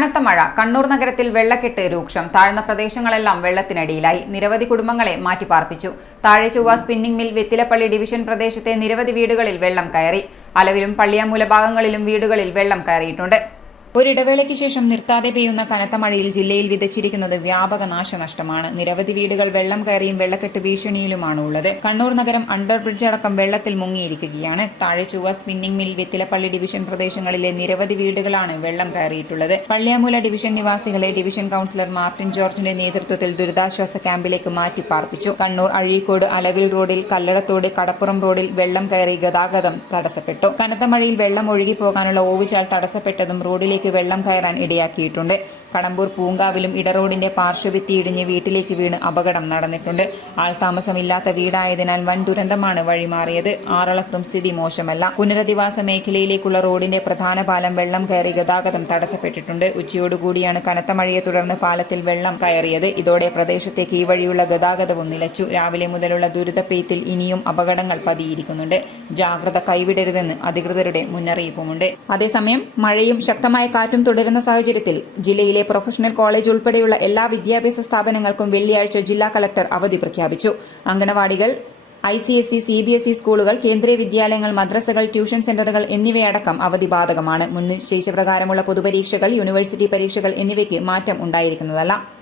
കനത്ത മഴ. കണ്ണൂർ നഗരത്തിൽ വെള്ളക്കെട്ട് രൂക്ഷം. താഴ്ന്ന പ്രദേശങ്ങളെല്ലാം വെള്ളത്തിനടിയിലായി. നിരവധി കുടുംബങ്ങളെ മാറ്റിപ്പാർപ്പിച്ചു. താഴെ ചൊവ്വ സ്പിന്നിംഗ് മിൽ വെത്തിലപ്പള്ളി ഡിവിഷൻ പ്രദേശത്തെ നിരവധി വീടുകളിൽ വെള്ളം കയറി. അലവിലും പള്ളിയാമൂല ഭാഗങ്ങളിലും വീടുകളിൽ വെള്ളം കയറിയിട്ടുണ്ട്. ഒരിടവേളയ്ക്ക് ശേഷം നിർത്താതെ പെയ്യുന്ന കനത്ത മഴയിൽ ജില്ലയിൽ വിതച്ചിരിക്കുന്നത് വ്യാപക നാശനഷ്ടമാണ്. നിരവധി വീടുകൾ വെള്ളം കയറിയും വെള്ളക്കെട്ട് ഭീഷണിയിലുമാണ് ഉള്ളത്. കണ്ണൂർ നഗരം അണ്ടർ ബ്രിഡ്ജ് അടക്കം വെള്ളത്തിൽ മുങ്ങിയിരിക്കുകയാണ്. താഴെ ചൊവ്വ സ്പിന്നിംഗ് മിൽ വെത്തിലപ്പള്ളി ഡിവിഷൻ പ്രദേശങ്ങളിലെ നിരവധി വീടുകളാണ് വെള്ളം കയറിയിട്ടുള്ളത്. പള്ളിയാമൂല ഡിവിഷൻ നിവാസികളെ ഡിവിഷൻ കൌൺസിലർ മാർട്ടിൻ ജോർജിന്റെ നേതൃത്വത്തിൽ ദുരിതാശ്വാസ ക്യാമ്പിലേക്ക് മാറ്റി പാർപ്പിച്ചു. കണ്ണൂർ അഴീക്കോട് അലവിൽ റോഡിൽ കല്ലടത്തോട് കടപ്പുറം റോഡിൽ വെള്ളം കയറി ഗതാഗതം തടസ്സപ്പെട്ടു. കനത്ത മഴയിൽ വെള്ളം ഒഴുകിപ്പോകാനുള്ള ഓവുചാൽ തടസ്സപ്പെട്ടതും റോഡിലേക്ക് വെള്ളം കയറാൻ ഇടയാക്കിയിട്ടുണ്ട്. കടമ്പൂർ പൂങ്കാവിലും ഇടറോഡിന്റെ പാർശ്വഭിത്തി ഇടിഞ്ഞ് വീട്ടിലേക്ക് വീണ് അപകടം നടന്നിട്ടുണ്ട്. ആൾതാമസമില്ലാത്ത വീടായതിനാൽ വൻ ദുരന്തമാണ് വഴിമാറിയത്. ആറളത്തും സ്ഥിതി മോശമല്ല. പുനരധിവാസ മേഖലയിലേക്കുള്ള റോഡിന്റെ പ്രധാന പാലം വെള്ളം കയറി ഗതാഗതം തടസ്സപ്പെട്ടിട്ടുണ്ട്. ഉച്ചയോടുകൂടിയാണ് കനത്ത മഴയെ തുടർന്ന് പാലത്തിൽ വെള്ളം കയറിയത്. ഇതോടെ പ്രദേശത്തേക്ക് ഈ വഴിയുള്ള ഗതാഗതവും നിലച്ചു. രാവിലെ മുതലുള്ള ദുരിതപ്പെയ്ത്തിൽ ഇനിയും അപകടങ്ങൾ പതിയിരിക്കുന്നുണ്ട്. ജാഗ്രത കൈവിടരുതെന്ന് അധികൃതരുടെ മുന്നറിയിപ്പുമുണ്ട്. അതേസമയം മഴയും ശക്തമായ കാറ്റും തുടരുന്ന സാഹചര്യത്തിൽ ജില്ലയിലെ പ്രൊഫഷണൽ കോളേജ് ഉൾപ്പെടെയുള്ള എല്ലാ വിദ്യാഭ്യാസ സ്ഥാപനങ്ങൾക്കും വെള്ളിയാഴ്ച ജില്ലാ കളക്ടർ അവധി പ്രഖ്യാപിച്ചു. അങ്കണവാടികൾ, ICSE, CBSE സ്കൂളുകൾ, കേന്ദ്രീയ വിദ്യാലയങ്ങൾ, മദ്രസകൾ, ട്യൂഷൻ സെന്ററുകൾ എന്നിവയടക്കം അവധി ബാധകമാണ്. മുൻ നിശ്ചയിച്ച പ്രകാരമുള്ള പൊതുപരീക്ഷകൾ, യൂണിവേഴ്സിറ്റി പരീക്ഷകൾ എന്നിവയ്ക്ക് മാറ്റം ഉണ്ടായിരിക്കുന്നതല്ല.